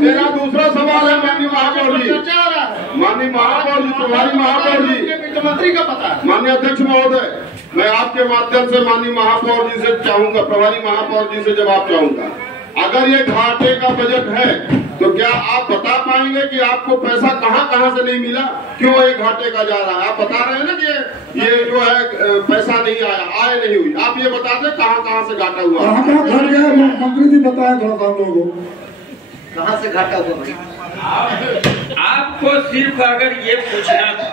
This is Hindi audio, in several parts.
मेरा दूसरा सवाल है माननीय महापौर जी, प्रभारी महापौर जी, मुख्यमंत्री का पता है। माननीय अध्यक्ष महोदय, मैं आपके माध्यम से माननीय महापौर जी से चाहूंगा, प्रभारी महापौर जी से जवाब चाहूंगा, अगर ये घाटे का बजट है तो क्या आप बता पाएंगे कि आपको पैसा कहां से नहीं मिला, क्यों ये घाटे का जा रहा है? आप बता रहे हैं ना कि ये जो है पैसा नहीं आया, आय नहीं हुई, आप ये बता दें कहां से घाटा हुआ? मंत्री जी बताए थोड़ा सा लोगों को कहां से घाटा हुआ? आपको सिर्फ अगर ये पूछना था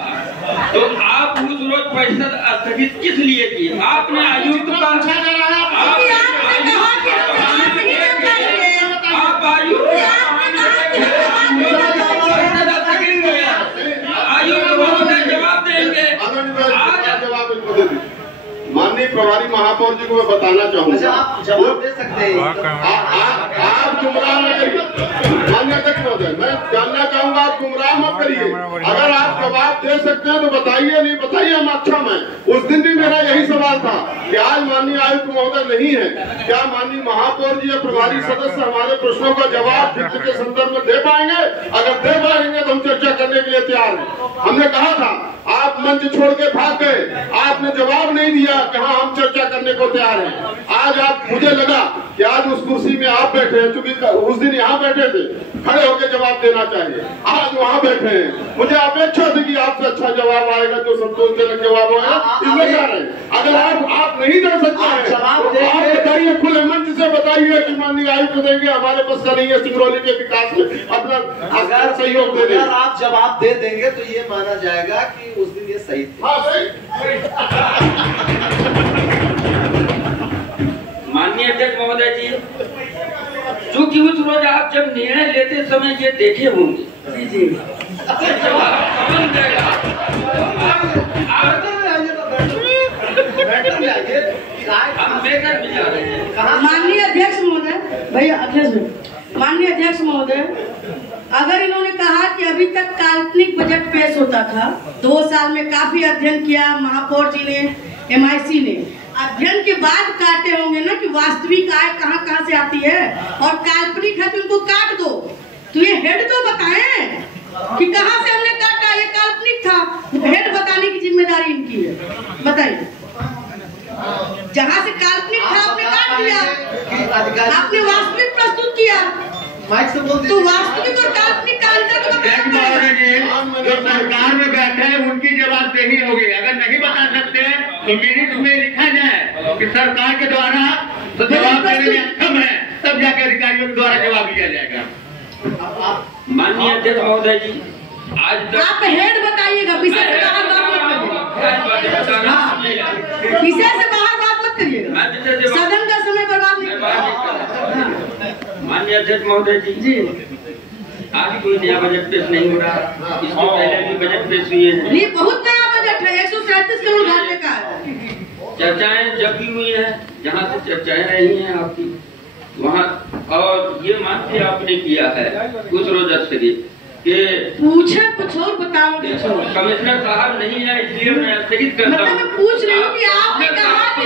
तो आप उस रोज पैसा स्थगित किस लिए किए? आपने आयुक्त का माननीय प्रभारी महापौर जी को मैं बताना चाहूंगा, आप जवाब दे सकते हैं। आप गुमराह न करिए माननीय अध्यक्ष महोदय, मैं जानना चाहूंगा आप गुमराह मत करिए। अगर आप जवाब दे सकते हैं तो बताइए, नहीं बताइए हम अच्छा में। उस दिन भी मेरा यही सवाल था कि आज माननीय आयुक्त महोदय नहीं है, क्या माननीय महापौर जी या प्रभारी सदस्य हमारे प्रश्नों का जवाब वित्त के संदर्भ में दे पाएंगे? अगर दे पाएंगे तो हम चर्चा करने के लिए तैयार हैं। हमने कहा था, आप मंच छोड़ के भाग गए, आपने जवाब नहीं दिया कि हाँ हम चर्चा करने को तैयार हैं। आज आप, मुझे लगा कि आज उस कुर्सी में आप बैठे हैं, क्योंकि उस दिन यहाँ बैठे थे, खड़े होकर जवाब देना चाहिए, आज वहाँ बैठे हैं। मुझे अपेक्षा थी कि आपसे अच्छा जवाब आएगा, जो संतोषजनक जवाब आएगा, इसमें क्या है? अगर आप नहीं दे सकते हैं तो आप बताइए, खुले मंच से बताइए कि माननीय आयुक्त देंगे, हमारे पास का नहीं है सिंगरौली के विकास में अपना अगर सहयोग दे दें। अगर आप जवाब दे देंगे तो ये माना जाएगा कि उस दिन ये सही थी। हाँ सही। माननीय अध्यक्ष महोदय जी, चूंकि उस रोज आप जब निर्णय लेते समय ये देखे होंगे, माननीय अध्यक्ष महोदय, भैया अध्यक्ष, माननीय अध्यक्ष महोदय, अगर इन्होंने कहा कि अभी तक काल्पनिक बजट पेश होता था, 2 साल में काफी अध्ययन किया महापौर जी ने, MIC ने, अध्ययन के बाद काटे होंगे ना कि वास्तविक आय कहां से आती है और काल्पनिक है तो उनको काट दो। तो ये हेड तो बताएं कि कहां से हमने काटा, ये काल्पनिक था, हेड बताने की जिम्मेदारी इनकी है। बताइए, जहां से काल्पनिक था आपने काट दिया, आपने वास्तविक प्रस्तुत किया, तो वास्तविक और काल्पनिक का अंतर तो जो सरकार में बैठे हैं उनकी जवाबदेही होगी। अगर नहीं बता सकते तो मिनट में लिखा जाए कि सरकार के द्वारा तो जवाब देने में अक्षम है, तब जाकर अधिकारियों के द्वारा जवाब दिया जाएगा। माननीय अध्यक्ष महोदय जी, आज तक आप हेड बताइएगा, विषय से बाहर बात मत करिएगा, सदन का समय बर्बाद नहीं। माननीय अध्यक्ष महोदय जी, आज कोई नया बजट पेश नहीं हो रहा, इसके पहले भी बजट पेश हुए हैं। ये बहुत नया बजट है, 137 करोड़ घाटे का है। चर्चाएं जब भी हुई हैं, जहां से चर्चाएं रही हैं आपकी वहां, और ये मान्य आपने किया है उस रोज स्थगित के पूछे कुछ और बताओ। कमिश्नर साहब नहीं है इसलिए मैं स्थगित करता हूँ। मैं पूछ रही हूँ कि आपने कहा कि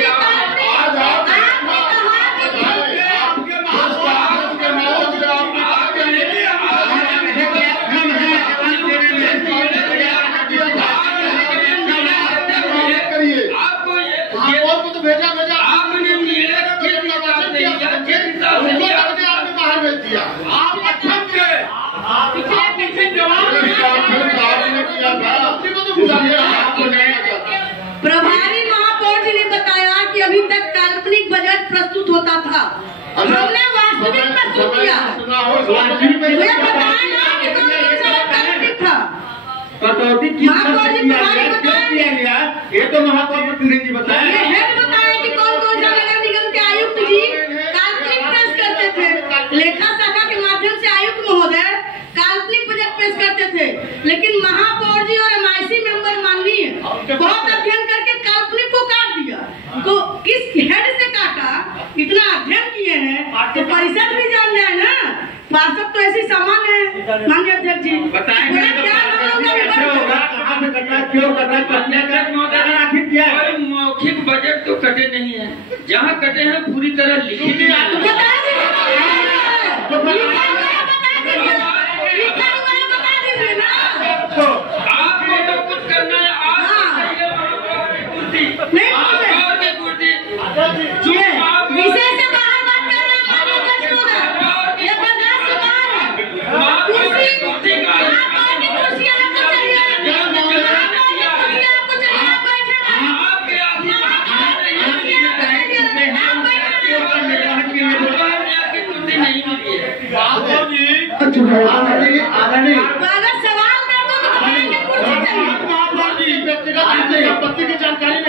प्रभारी महापौर जी ने बताया कि अभी तक काल्पनिक बजट प्रस्तुत होता था, हमने वास्तविक प्रस्तुत किया। ये तो महापौर जी बताया, कि कौन कौन सा नगर निगम के आयुक्त जी काल्पनिक पेश करते थे, लेखा शाखा के माध्यम से आयुक्त महोदय काल्पनिक बजट पेश करते थे, लेकिन महापौर जी और MIC मेंबर माननीय बहुत अध्ययन करके काल्पनिक को काट दिया। तो किस हेड से काटा, इतना अध्ययन किए हैं तो परिषद भी जान जाए ना, पार्षद तो ऐसी सामान्य है। माननीय अध्यक्ष जी बताएंगे मौखिक बजट तो कटे नहीं है, जहाँ कटे हैं पूरी तरह लिखित आपको तो कुछ करना है, विषय से बाहर बात कर रहे हैं, माननीय अध्यक्ष महोदय, ये बर्दाश्त से बाहर है। कुर्सी आपको चाहिए, आपको चाहिए, आप बैठे अगर सवाल कर दो तो बताएंगे कुर्सी चाहिए। व्यक्तिगत आपत्ति की जानकारी